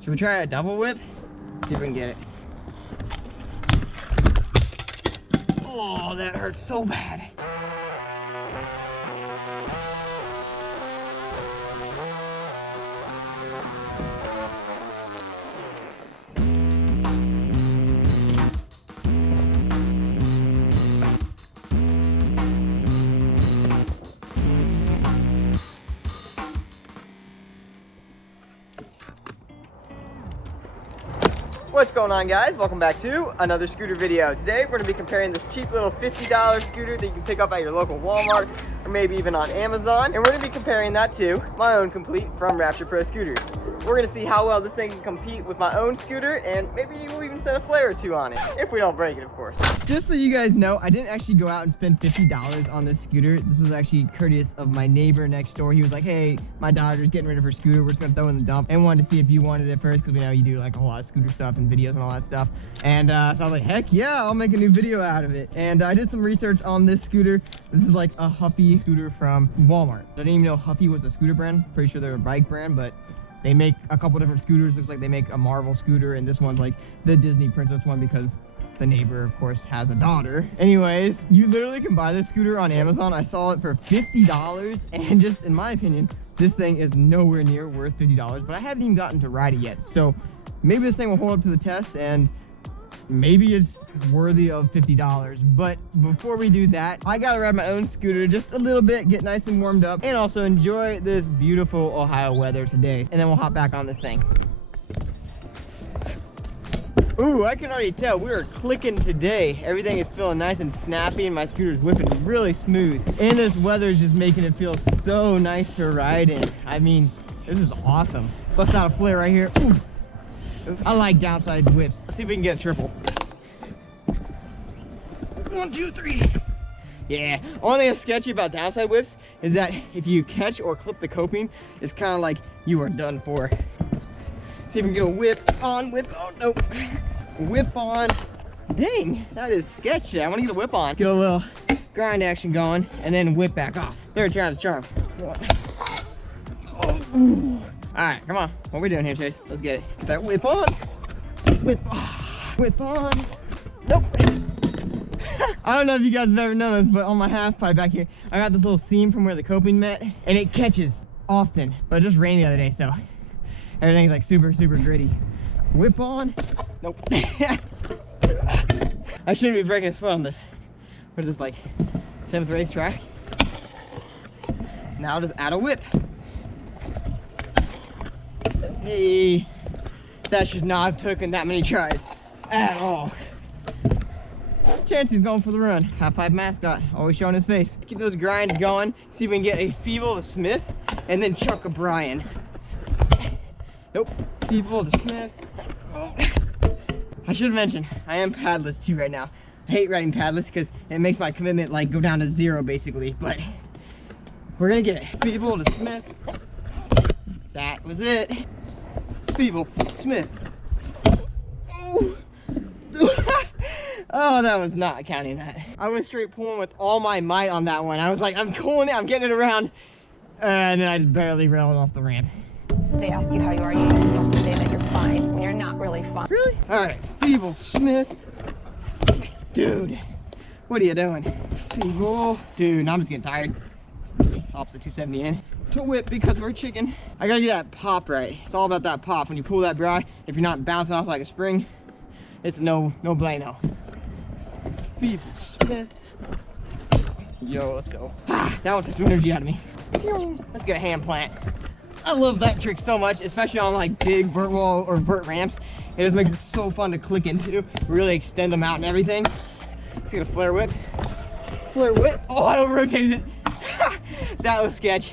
Should we try a double whip? See if we can get it. Oh, that hurts so bad. What's going on, guys? Welcome back to another scooter video. Today we're going to be comparing this cheap little $50 scooter that you can pick up at your local Walmart or maybe even on Amazon, and we're going to be comparing that to my own complete from Rapture Pro Scooters. We're going to see how well this thing can compete with my own scooter, and maybe we'll even set a flare or two on it, if we don't break it, of course. Just so you guys know, I didn't actually go out and spend $50 on this scooter. This was actually courteous of my neighbor next door. He was like, hey, my daughter's getting rid of her scooter. We're just going to throw it in the dump, and wanted to see if you wanted it first, because we know you do like a whole lot of scooter stuff and videos and all that stuff. And so I was like, heck yeah, I'll make a new video out of it. And I did some research on this scooter. This is like a Huffy scooter from Walmart. I didn't even know Huffy was a scooter brand. Pretty sure they're a bike brand, but they make a couple different scooters. Looks like they make a Marvel scooter, and this one's like the Disney princess one because the neighbor, of course, has a daughter. Anyways, you literally can buy this scooter on Amazon. I saw it for $50, and just in my opinion, this thing is nowhere near worth $50, but I haven't even gotten to ride it yet. So maybe this thing will hold up to the test, and maybe it's worthy of $50. But before we do that, I gotta ride my own scooter just a little bit, get nice and warmed up, and also enjoy this beautiful Ohio weather today. And then we'll hop back on this thing. Ooh, I can already tell we are clicking today. Everything is feeling nice and snappy, and my scooter's whipping really smooth. And this weather is just making it feel so nice to ride in. I mean, this is awesome. Bust out a flare right here. Ooh. I like downside whips. Let's see if we can get a triple. 1, 2, 3. Yeah. Only thing that's sketchy about downside whips is that if you catch or clip the coping, it's kind of like you are done for. See if we can get a whip on, whip. Oh, nope. Whip on. Dang, that is sketchy. I want to get a whip on. Get a little grind action going, and then whip back off. Third time's charm. Oh, ooh. All right, come on. What are we doing here, Chase? Let's get it. Get that whip on. Whip, whip on. Nope. I don't know if you guys have ever known this, but on my half pipe back here, I got this little seam from where the coping met, and it catches often. But it just rained the other day, so everything's like super, super gritty. Whip on. Nope. I shouldn't be breaking his foot on this. What is this, like 7th race track? Now just add a whip. Hey, that should not have taken that many tries at all. Chancey's going for the run. Half pipe mascot, always showing his face. Keep those grinds going. See if we can get a Feeble to Smith, and then Chuck a Brian. Nope, Feeble to Smith. Oh. I should mention, I am padless too right now. I hate riding padless because it makes my commitment like go down to 0 basically, but we're gonna get it. Feeble to Smith. That was it. Feeble Smith. Oh. Oh, that was not counting that. I went straight pulling with all my might on that one. I was like, I'm pulling it, I'm getting it around, and then I just barely railed off the ramp. They ask you how you are, you just have to say that you're fine when you're not really fine. Really? All right, Feeble Smith. Dude, what are you doing? Feeble. Dude, now I'm just getting tired. Opposite 270 in. To whip because we're chicken. I gotta get that pop right. It's all about that pop. When you pull that bri, if you're not bouncing off like a spring, it's no bueno. Feeble Smith. Yo, let's go. That one took some energy out of me. Let's get a hand plant. I love that trick so much, especially on like big vert wall or vert ramps. It just makes it so fun to click into, really extend them out and everything. Let's get a flare whip. Flare whip. Oh, I over-rotated it. That was sketch.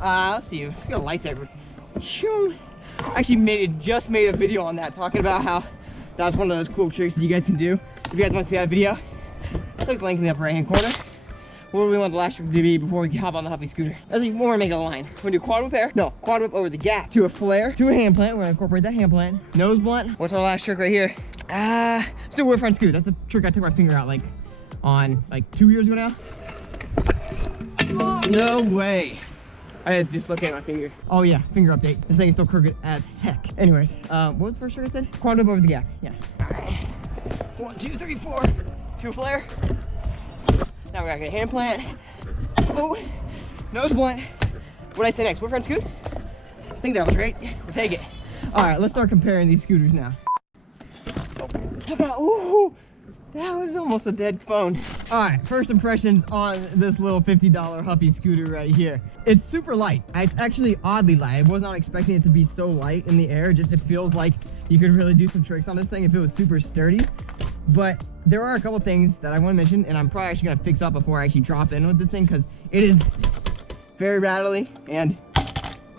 Let's see. Let's get a lightsaber. I actually just made a video on that, talking about how that was one of those cool tricks that you guys can do. If you guys want to see that video, click the link in the upper right hand corner. What do we want the last trick to be before we hop on the Huffy scooter? Let's see, we're gonna make a line. We're gonna do quad whip air. No, quad whip over the gap to a flare, to a hand plant. We're gonna incorporate that hand plant. Nose blunt. What's our last trick right here? Still whip front scoot. That's a trick I took my finger out like on like 2 years ago now. No way. I had to dislocate my finger. Oh yeah, finger update. This thing is still crooked as heck. Anyways, what was the first trick I said? Quad whip over the gap. Yeah. All right. 1, 2, 3, 4. 2 flare. Now we gotta get a hand plant. Oh, nose blunt. What did I say next? What front scoot? I think that was right. We'll take it. All right, let's start comparing these scooters now. Oh, ooh, that was almost a dead phone. All right, first impressions on this little $50 Huffy scooter right here. It's super light. It's actually oddly light. I was not expecting it to be so light in the air. Just it feels like you could really do some tricks on this thing if it was super sturdy. But there are a couple things that I want to mention, and I'm probably actually gonna fix up before I actually drop in with this thing, because it is very rattly and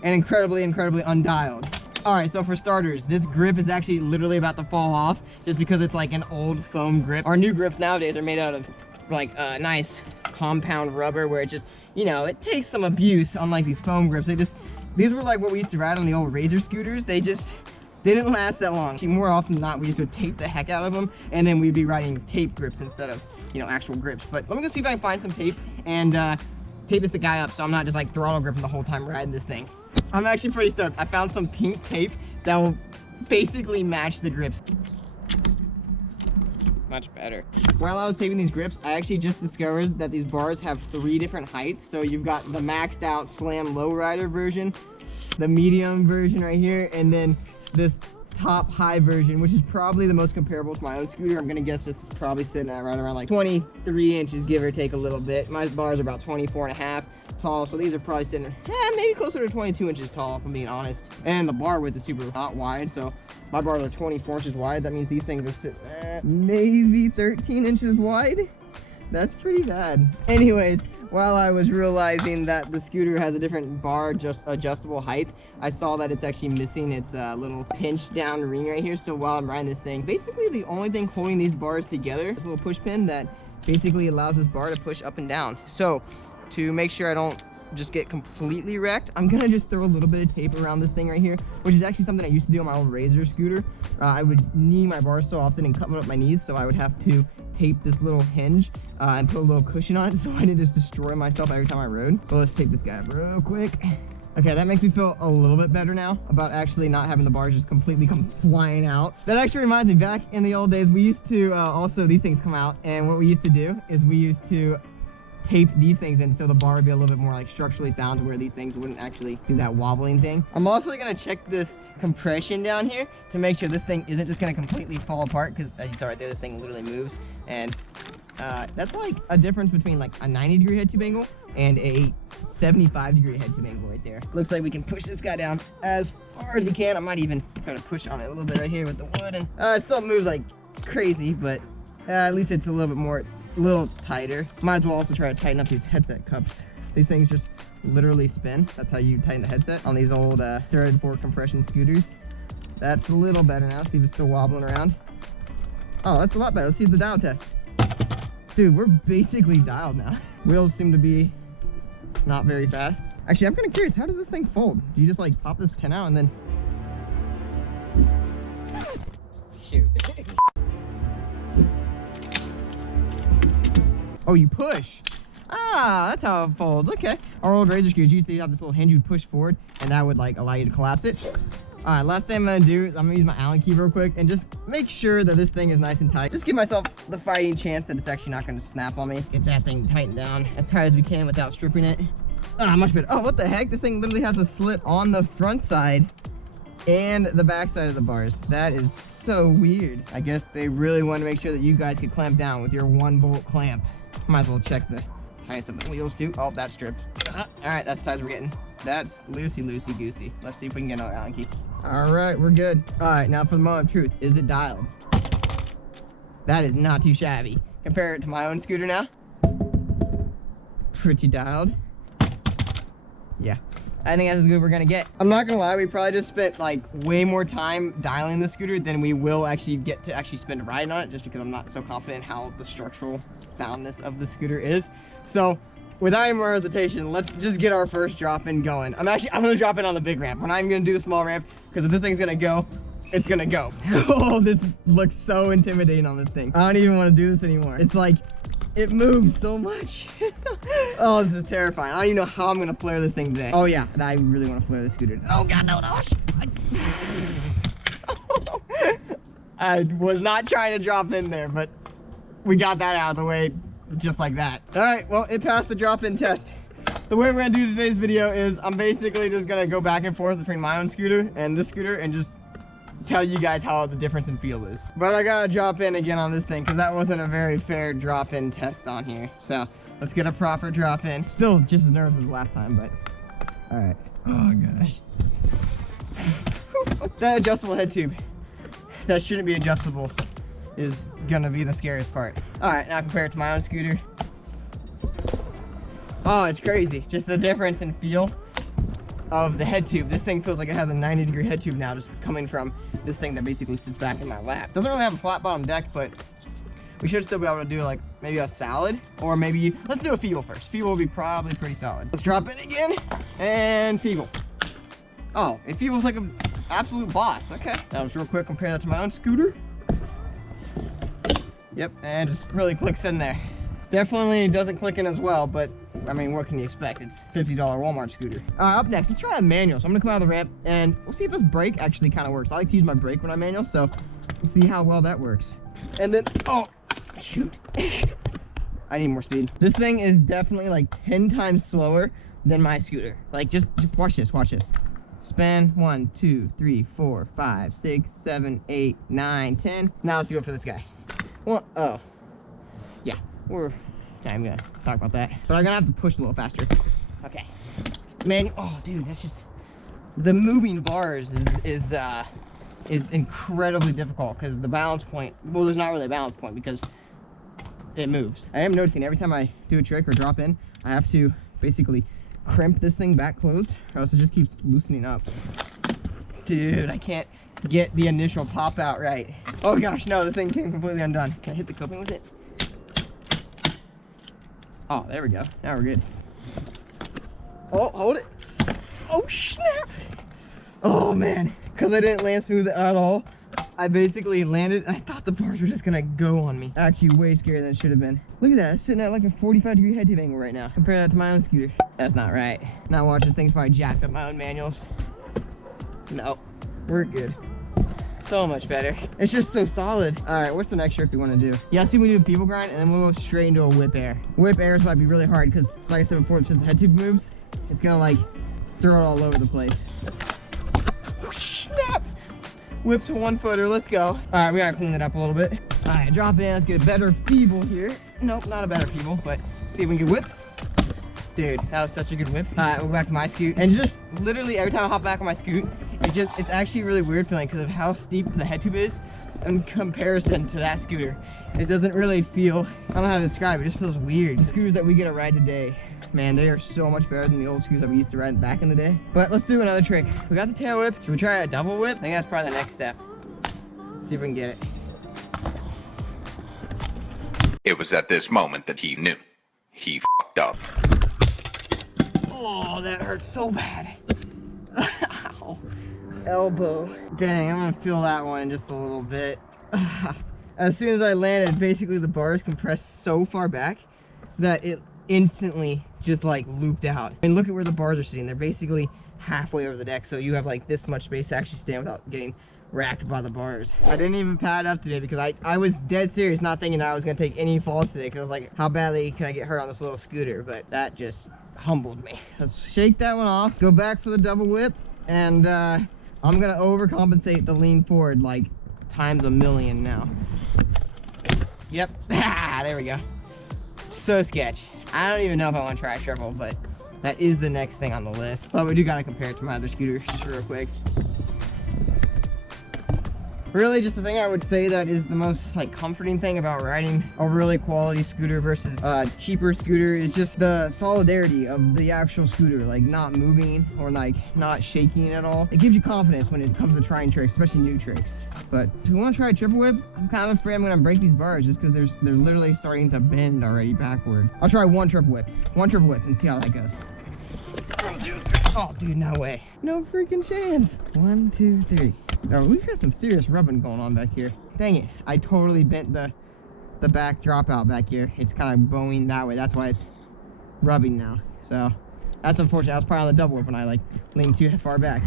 incredibly undialed. All right, so for starters, this grip is actually literally about to fall off just because it's like an old foam grip. Our new grips nowadays are made out of like nice compound rubber where it just, you know, it takes some abuse, unlike these foam grips. These were like what we used to ride on the old Razor scooters. They didn't last that long. More often than not, we used to tape the heck out of them, and then we'd be riding tape grips instead of, you know, actual grips. But let me go see if I can find some tape and tape this guy up so I'm not just like throttle gripping the whole time riding this thing. I'm actually pretty stoked. I found some pink tape that will basically match the grips. Much better. While I was taping these grips, I actually just discovered that these bars have 3 different heights. So you've got the maxed out slam lowrider version, the medium version right here, and then this top high version, which is probably the most comparable to my own scooter. I'm gonna guess this is probably sitting at right around like 23 inches, give or take a little bit. My bars are about 24.5 tall, so these are probably sitting maybe closer to 22 inches tall, if I'm being honest. And the bar width is super not wide, so my bars are 24 inches wide. That means these things are sitting at maybe 13 inches wide. That's pretty bad. Anyways, while I was realizing that the scooter has a different bar adjustable height, I saw that it's actually missing its little pinch down ring right here. So while I'm riding this thing, basically the only thing holding these bars together is this little push pin that basically allows this bar to push up and down. So to make sure I don't just get completely wrecked, I'm gonna just throw a little bit of tape around this thing right here, which is actually something I used to do on my old Razor scooter. I would knee my bars so often and cut up my knees, so I would have to tape this little hinge and put a little cushion on it so I didn't just destroy myself every time I rode. So let's take this guy up real quick. Okay, that makes me feel a little bit better now about actually not having the bars just completely come flying out. That actually reminds me, back in the old days, we used to also, these things come out, and what we used to do is we used to tape these things in so the bar would be a little bit more like structurally sound to where these things wouldn't actually do that wobbling thing. I'm also gonna check this compression down here to make sure this thing isn't just gonna completely fall apart, because as you saw right there, this thing literally moves, and that's like a difference between like a 90-degree head tube angle and a 75-degree head tube angle right there. Looks like we can push this guy down as far as we can. I might even try to push on it a little bit right here with the wood, and it still moves like crazy, but at least it's a little bit more little tighter. Might as well also try to tighten up these headset cups. These things just literally spin. That's how you tighten the headset on these old threaded fork compression scooters. That's a little better now. See if it's still wobbling around. Oh, that's a lot better. Let's see the dial test. Dude, we're basically dialed now. Wheels seem to be not very fast. Actually, I'm kind of curious, how does this thing fold? Do you just like pop this pin out and then shoot? Oh, you push. Ah, that's how it folds. Okay. Our old Razor scooters used to have this little hinge you'd push forward, and that would like allow you to collapse it. All right, last thing I'm gonna do is I'm gonna use my Allen key real quick and just make sure that this thing is nice and tight. Just give myself the fighting chance that it's actually not gonna snap on me. Get that thing tightened down as tight as we can without stripping it. Ah, much better. Oh, what the heck? This thing literally has a slit on the front side and the back side of the bars. That is so weird. I guess they really want to make sure that you guys could clamp down with your 1-bolt clamp. Might as well check the tightness of the wheels too. Oh, that's stripped. All right, that's the size we're getting. That's loosey goosey. Let's see if we can get another Allen key. All right, we're good. All right, now for the moment of truth. Is it dialed? That is not too shabby. Compare it to my own scooter now. Pretty dialed. Yeah, I think that's as good as we're gonna get. I'm not gonna lie, we probably just spent like way more time dialing the scooter than we will actually get to actually spend riding on it, just because I'm not so confident how the structural soundness of the scooter is. So without any more hesitation, let's just get our first drop in going. I'm gonna drop in on the big ramp. We're not even gonna do the small ramp, because if this thing's gonna go, it's gonna go. Oh, this looks so intimidating on this thing. I don't even want to do this anymore. It's like, It moves so much. Oh, this is terrifying. I don't even know how I'm gonna flare this thing today. Oh yeah, I really want to flare the scooter. Oh god, no. I was not trying to drop in there, but we got that out of the way just like that. All right, well, it passed the drop-in test. The way we're gonna do today's video is I'm basically just gonna go back and forth between my own scooter and this scooter and just tell you guys how the difference in feel is. But I gotta drop in again on this thing because that wasn't a very fair drop-in test on here. So let's get a proper drop-in. Still just as nervous as last time, but all right. Oh gosh. That adjustable head tube that shouldn't be adjustable is gonna be the scariest part. All right, now compare it to my own scooter. Oh, it's crazy. Just the difference in feel of the head tube. This thing feels like it has a 90-degree head tube now, just coming from this thing that basically sits back in my lap. Doesn't really have a flat bottom deck, but we should still be able to do like maybe a salad, or maybe, let's do a feeble first. Feeble will be probably pretty solid. Let's drop in again, and feeble. Oh, it feels like an absolute boss. Okay, now just real quick, compare that to my own scooter. Yep, and just really clicks in there. Definitely doesn't click in as well, but I mean, what can you expect? It's a $50 Walmart scooter. Up next, let's try a manual. So I'm gonna come out of the ramp and we'll see if this brake actually kind of works. I like to use my brake when I manual, so we'll see how well that works. And then, oh, shoot. I need more speed. This thing is definitely like 10 times slower than my scooter. Like, just watch this, watch this. Spin 1, 2, 3, 4, 5, 6, 7, 8, 9, 10. Now let's go for this guy. Well, oh, yeah, I'm gonna talk about that. But I'm gonna have to push a little faster. Okay. Man, oh dude, that's just, the moving bars is incredibly difficult because the balance point, well, there's not really a balance point because it moves. I am noticing every time I do a trick or drop in, I have to basically crimp this thing back closed or else it just keeps loosening up. Dude, I can't get the initial pop out right. Oh gosh, no, the thing came completely undone. Can I hit the coping with it? Oh, there we go. Now we're good. Oh, hold it. Oh, snap. Oh, man. Because I didn't land smooth at all, I basically landed. I thought the bars were just going to go on me. Actually, way scarier than it should have been. Look at that. It's sitting at like a 45-degree head tube angle right now. Compare that to my own scooter. That's not right. Now watch, this thing's probably jacked up my own manuals. No, we're good. So much better. It's just so solid. All right, what's the next trick we want to do? Yeah, see, we do a people grind and then we'll go straight into a whip air. Whip airs might be really hard because, like I said before, since the head tube moves, it's gonna like throw it all over the place. Oh, snap! Whip to 1-footer, let's go. All right, we gotta clean it up a little bit. All right, drop in, let's get a better feeble here. Nope, not a better feeble, but see if we can get whip. Dude, that was such a good whip. All right, we'll go back to my scoot. And just literally every time I hop back on my scoot, it's actually a really weird feeling because of how steep the head tube is in comparison to that scooter. It doesn't really feel, I don't know how to describe it, it just feels weird. The scooters that we get to ride today, man, they are so much better than the old scooters that we used to ride back in the day. But let's do another trick. We got the tail whip. Should we try a double whip? I think that's probably the next step. See if we can get it. It was at this moment that he knew. He f***ed up. Oh, that hurts so bad. Ow. Elbow. Dang, I'm gonna feel that one in just a little bit. As soon as I landed, basically the bars compressed so far back that it instantly just like looped out. And look at where the bars are sitting. They're basically halfway over the deck, so you have like this much space to actually stand without getting racked by the bars. I didn't even pad up today because I was dead serious, not thinking that I was gonna take any falls today because I was like, how badly can I get hurt on this little scooter? But that just humbled me. Let's shake that one off, go back for the double whip, and I'm gonna overcompensate the lean forward like times a million now. Yep, there we go. So sketch. I don't even know if I want to try a triple, but that is the next thing on the list. But we do gotta compare it to my other scooter just real quick. Really, just the thing I would say that is the most like comforting thing about riding a really quality scooter versus a cheaper scooter is just the solidarity of the actual scooter, like not moving or like not shaking at all. It gives you confidence when it comes to trying tricks, especially new tricks. But if we want to try a triple whip, I'm kind of afraid I'm gonna break these bars just because they're literally starting to bend already backward. I'll try one triple whip and see how that goes. 1, 2, 3. Oh, dude, no way. No freaking chance. 1, 2, 3. Oh, we've got some serious rubbing going on back here. Dang it, I totally bent the the back dropout back here. It's kind of bowing that way. That's why it's rubbing now. So that's unfortunate. I was probably on the double whip when I like leaned too far back.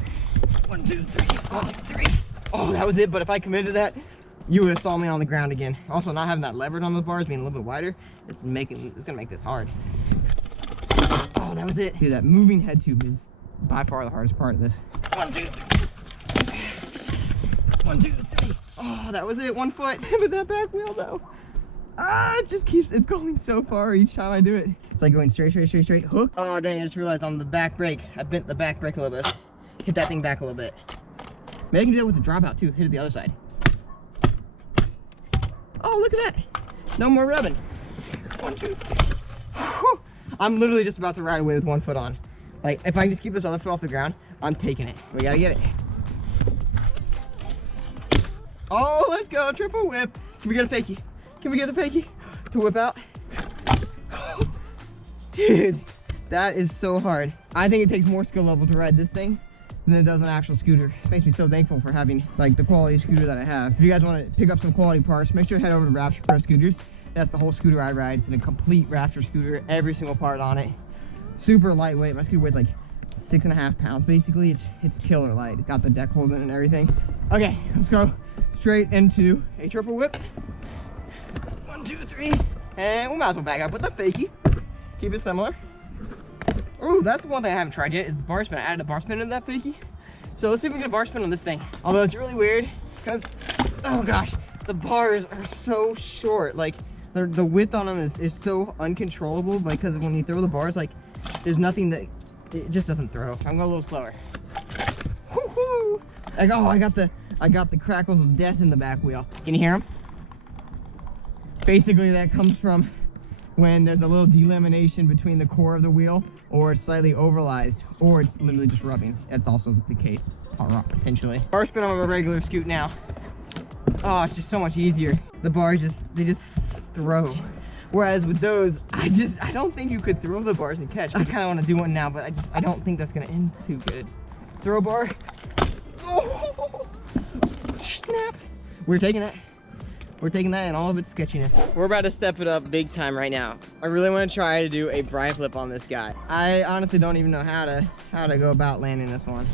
1, 2, 3, 1, 2, 3. Oh, that was it. But if I committed to that, you would have saw me on the ground again. Also, not having that levered on the bars, being a little bit wider, it's gonna make this hard. Oh, that was it. Dude, that moving head tube is by far the hardest part of this. 1, 2, 3. 1, 2, 3. Oh, that was it. 1 foot. With that back wheel though. Ah, it just keeps, it's going so far each time I do it. It's like going straight, hook. Oh dang, I just realized on the back brake, I bent the back brake a little bit. Hit that thing back a little bit. Maybe I can do it with the dropout too. Hit it the other side. Oh, look at that. No more rubbing. 1, 2, 3. Whew. I'm literally just about to ride away with 1 foot on. Like, if I can just keep this other foot off the ground, I'm taking it. We gotta get it. Oh, let's go. Triple whip. Can we get a fakie? Can we get the fakie to whip out? Dude, that is so hard. I think it takes more skill level to ride this thing than it does an actual scooter. It makes me so thankful for having like the quality scooter that I have. If you guys want to pick up some quality parts, make sure to head over to Rapture Pro Scooters. That's the whole scooter I ride. It's in a complete Rapture scooter, every single part on it. Super lightweight. My scooter weighs like 6.5 pounds basically. It's killer light. It's got the deck holes in it and everything. Okay, let's go straight into a triple whip. 1, 2, 3, and we might as well back up with the fakie. Keep it similar. Oh, that's one thing I haven't tried yet is the bar spin. I added a bar spin into that fakie. So let's see if we can get a bar spin on this thing. Although it's really weird because, oh gosh, the bars are so short. Like the width on them is so uncontrollable because when you throw the bars, like there's nothing that, it just doesn't throw. I'm going a little slower. Woo-hoo! Like, oh, I got the crackles of death in the back wheel. Can you hear them? Basically, that comes from when there's a little delamination between the core of the wheel, or it's slightly overlyzed, or it's literally just rubbing. That's also the case, potentially. Bar spin on a regular scoot now. Oh, it's just so much easier. The bars they just throw. Whereas with those, I don't think you could throw the bars and catch. I kind of want to do one now, but I don't think that's gonna end too good. Throw a bar. Oh, snap. We're taking it. We're taking that and all of its sketchiness. We're about to step it up big time right now. I really want to try to do a bri flip on this guy. I honestly don't even know how to go about landing this one.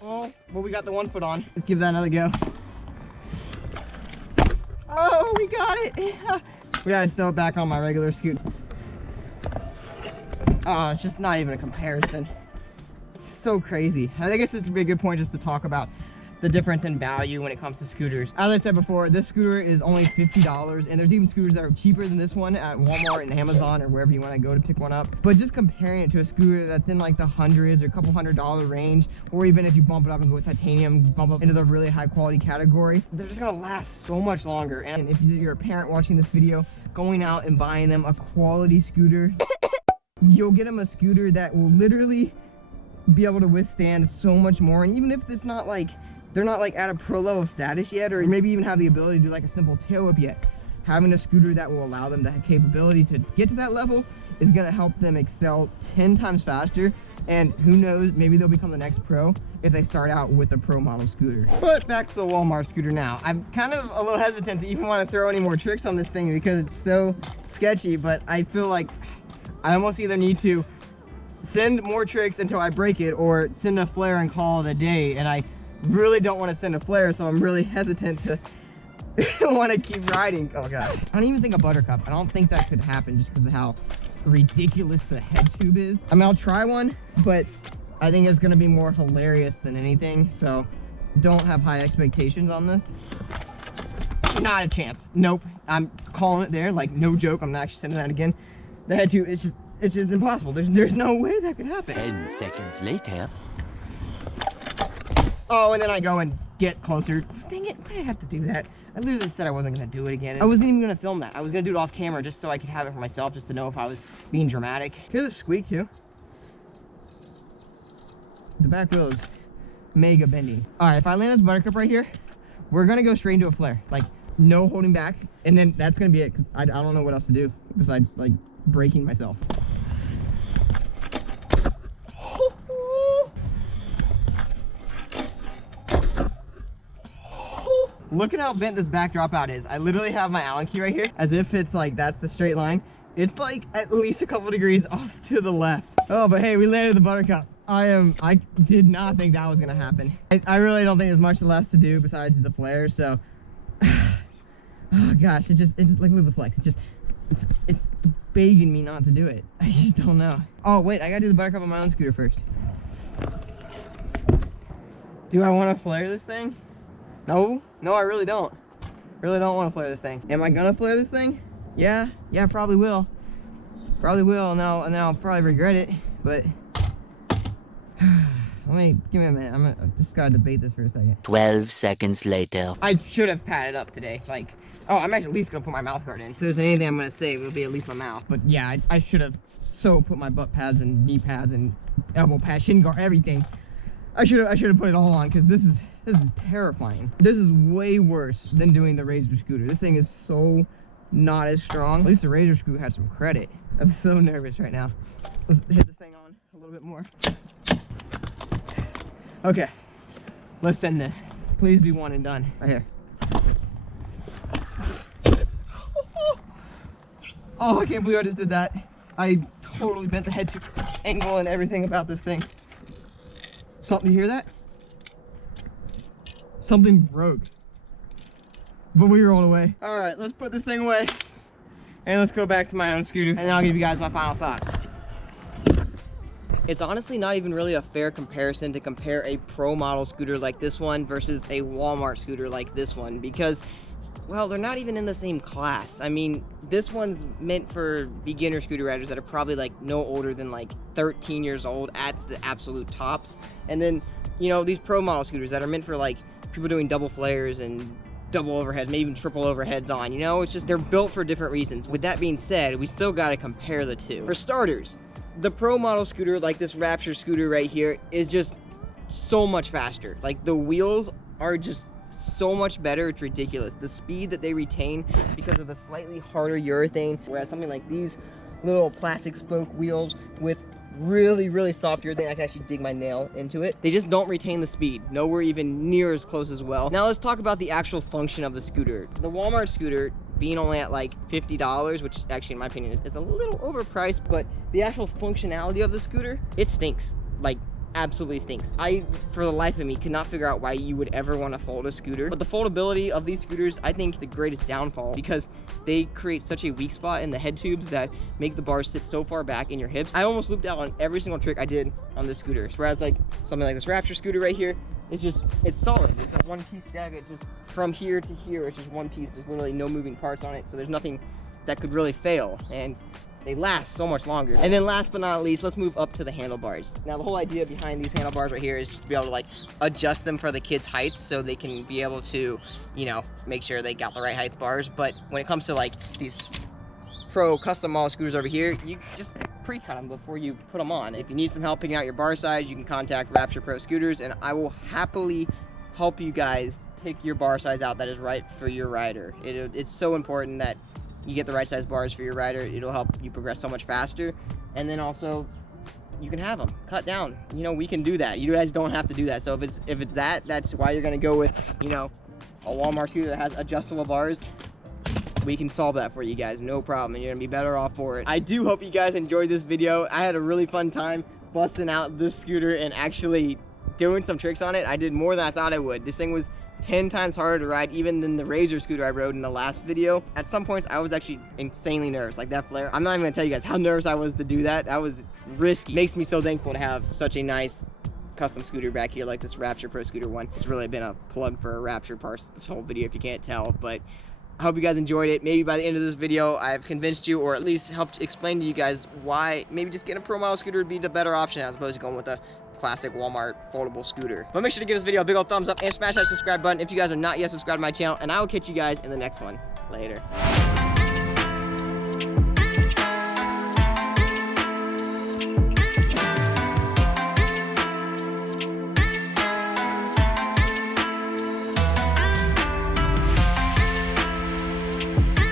Oh, well, we got the 1 foot on. Let's give that another go. Oh, we got it. We gotta throw it back on my regular scoot. Oh, it's just not even a comparison. So crazy. I guess this would be a good point just to talk about the difference in value when it comes to scooters. As I said before, this scooter is only $50, and there's even scooters that are cheaper than this one at Walmart and Amazon or wherever you want to go to pick one up. But just comparing it to a scooter that's in like the hundreds or a couple $100 range, or even if you bump it up and go with titanium, bump up into the really high quality category, they're just gonna last so much longer. And if you're a parent watching this video, going out and buying them a quality scooter, you'll get them a scooter that will literally be able to withstand so much more. And even if it's not like, they're not like at a pro level status yet, or maybe even have the ability to do like a simple tail whip yet, having a scooter that will allow them to have capability to get to that level is going to help them excel 10 times faster. And who knows, maybe they'll become the next pro if they start out with a pro model scooter. But back to the Walmart scooter now. I'm kind of a little hesitant to even want to throw any more tricks on this thing because it's so sketchy, but I feel like I almost either need to send more tricks until I break it or send a flare and call it a day. And I really don't want to send a flare, so I'm really hesitant to want to keep riding. Oh god, I don't even think a buttercup. I don't think that could happen just because of how ridiculous the head tube is. I mean, I'll try one, but I think it's going to be more hilarious than anything, so don't have high expectations on this. Not a chance. Nope, I'm calling it there. Like, no joke, I'm not actually sending that again. The head tube, it's just impossible. There's no way that could happen. 10 seconds later. Oh, and then I go and get closer. Dang it, why did I have to do that? I literally said I wasn't gonna do it again. I wasn't even gonna film that. I was gonna do it off camera just so I could have it for myself, just to know if I was being dramatic. Here's a squeak too. The back wheel is mega bending. All right, if I land this buttercup right here, we're gonna go straight into a flare. Like, no holding back. And then that's gonna be it, because I don't know what else to do besides like braking myself. Look at how bent this back dropout is. I literally have my Allen key right here, as if it's like, that's the straight line. It's like at least a couple degrees off to the left. Oh, but hey, we landed the buttercup. I did not think that was gonna happen. I really don't think there's much left to do besides the flare, so. Oh gosh, it's like, look at the flex. It's begging me not to do it. I just don't know. Oh wait, I gotta do the buttercup on my own scooter first. Do I want to flare this thing? No, I really don't. Really don't want to flare this thing. Am I gonna flare this thing? Yeah, probably will. Probably will, and then I'll probably regret it. But give me a minute. I just gotta debate this for a second. 12 seconds later. I should have padded up today. Like, oh, I'm actually at least gonna put my mouth guard in. If there's anything I'm gonna save, it'll be at least my mouth. But yeah, I should have put my butt pads and knee pads and elbow pads, shin guard, everything. I should have put it all on, because this is terrifying. This is way worse than doing the Razor scooter. This thing is so not as strong. At least the Razor scooter had some credit. I'm so nervous right now. Let's hit this thing on a little bit more. Okay, let's send this. Please be one and done. Right here. Oh, I can't believe I just did that. I totally bent the head angle and everything about this thing. Something, you hear that? Something broke. But we rolled away. All right, let's put this thing away. And let's go back to my own scooter, and I'll give you guys my final thoughts. It's honestly not even really a fair comparison to compare a pro model scooter like this one versus a Walmart scooter like this one, because, well, they're not even in the same class. I mean, this one's meant for beginner scooter riders that are probably like no older than like 13 years old at the absolute tops. And then, you know, these pro model scooters that are meant for like people doing double flares and double overheads, maybe even triple overheads on, you know, it's just, they're built for different reasons. With that being said, we still got to compare the two. For starters, the pro model scooter, like this Rapture scooter right here, is just so much faster. Like, the wheels are just so much better, it's ridiculous. The speed that they retain because of the slightly harder urethane, whereas something like these little plastic spoke wheels with really soft urethane, I can actually dig my nail into it. They just don't retain the speed, nowhere even near as close as well. Now let's talk about the actual function of the scooter. The Walmart scooter, being only at like $50, which actually in my opinion is a little overpriced, but the actual functionality of the scooter, it stinks. Like, absolutely stinks. I, for the life of me, could not figure out why you would ever want to fold a scooter. But the foldability of these scooters, I think the greatest downfall, because they create such a weak spot in the head tubes that make the bars sit so far back in your hips. I almost looped out on every single trick I did on this scooter. Whereas like something like this Rapture scooter right here, it's solid. It's a one-piece deck. It's just from here to here, it's just one piece. There's literally no moving parts on it, so there's nothing that could really fail. And they last so much longer. And then last but not least, let's move up to the handlebars. Now the whole idea behind these handlebars right here is just to be able to like adjust them for the kids' heights so they can be able to, you know, make sure they got the right height bars. But when it comes to like these pro custom model scooters over here, you just pre-cut them before you put them on. If you need some help picking out your bar size, you can contact Rapture Pro Scooters, and I will happily help you guys pick your bar size out that is right for your rider. It's so important that you get the right size bars for your rider. It'll help you progress so much faster. And then also, you can have them cut down. You know, we can do that. You guys don't have to do that. So if it's that's why you're gonna go with, you know, a Walmart scooter that has adjustable bars. We can solve that for you guys, no problem, and you're gonna be better off for it. I do hope you guys enjoyed this video. I had a really fun time busting out this scooter and actually doing some tricks on it. I did more than I thought I would. This thing was 10 times harder to ride even than the Razor scooter I rode in the last video. At some points, I was actually insanely nervous, like that flare. I'm not even gonna tell you guys how nervous I was to do that. That was risky. Makes me so thankful to have such a nice custom scooter back here like this Rapture Pro Scooter one. It's really been a plug for a Rapture parts this whole video if you can't tell, but I hope you guys enjoyed it. Maybe by the end of this video, I've convinced you, or at least helped explain to you guys why maybe just getting a pro model scooter would be the better option as opposed to going with a classic Walmart foldable scooter. But make sure to give this video a big old thumbs up and smash that subscribe button if you guys are not yet subscribed to my channel, and I will catch you guys in the next one. Later.